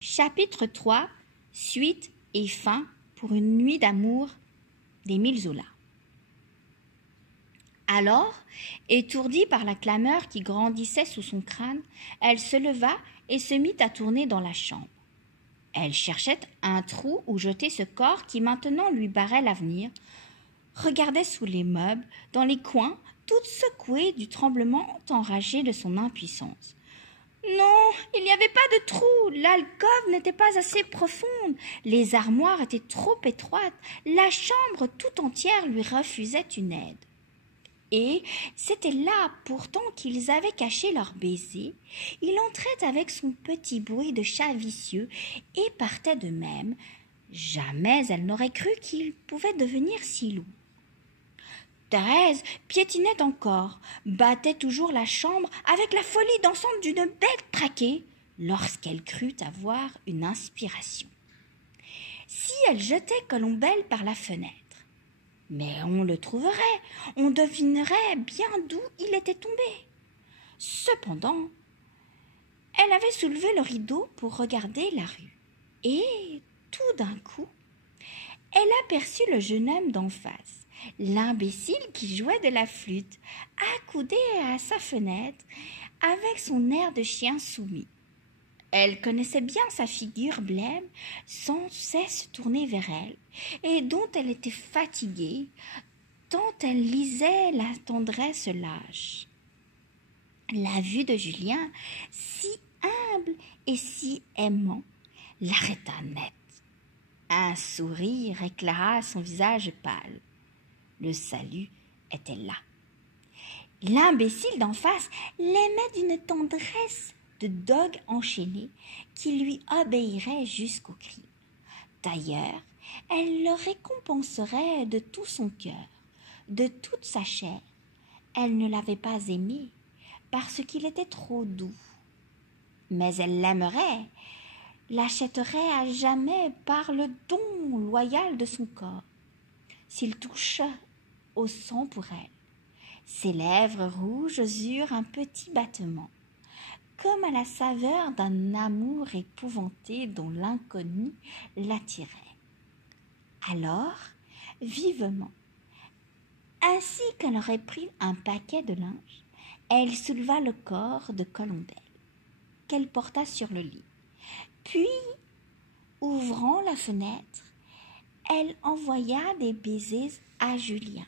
Chapitre 3 Suite et fin pour une nuit d'amour d'Émile Zola. Alors, étourdie par la clameur qui grandissait sous son crâne, elle se leva et se mit à tourner dans la chambre. Elle cherchait un trou où jeter ce corps qui maintenant lui barrait l'avenir, regardait sous les meubles, dans les coins, toute secouée du tremblement enragé de son impuissance. Non, il n'y avait pas de trou, l'alcôve n'était pas assez profonde, les armoires étaient trop étroites, la chambre tout entière lui refusait une aide. Et c'était là pourtant qu'ils avaient caché leur baiser. Il entrait avec son petit bruit de chat vicieux et partait de même. Jamais elle n'aurait cru qu'il pouvait devenir si lourd. Thérèse piétinait encore, battait toujours la chambre avec la folie dansante d'une bête traquée lorsqu'elle crut avoir une inspiration. Si elle jetait Colombelle par la fenêtre, mais on le trouverait, on devinerait bien d'où il était tombé. Cependant, elle avait soulevé le rideau pour regarder la rue, et tout d'un coup, elle aperçut le jeune homme d'en face, l'imbécile qui jouait de la flûte, accoudé à sa fenêtre, avec son air de chien soumis. Elle connaissait bien sa figure blême, sans cesse tournée vers elle, et dont elle était fatiguée, tant elle lisait la tendresse lâche. La vue de Julien, si humble et si aimant, l'arrêta net. Un sourire éclaira son visage pâle. Le salut était là. L'imbécile d'en face l'aimait d'une tendresse de dogue enchaîné qui lui obéirait jusqu'au cri. D'ailleurs, elle le récompenserait de tout son cœur, de toute sa chair. Elle ne l'avait pas aimé parce qu'il était trop doux. Mais elle l'aimerait, l'achèterait à jamais par le don loyal de son corps, s'il toucha au sang pour elle. Ses lèvres rouges eurent un petit battement, comme à la saveur d'un amour épouvanté dont l'inconnu l'attirait. Alors, vivement, ainsi qu'elle aurait pris un paquet de linge, elle souleva le corps de Colombelle, qu'elle porta sur le lit. Puis, ouvrant la fenêtre, elle envoya des baisers à Julien.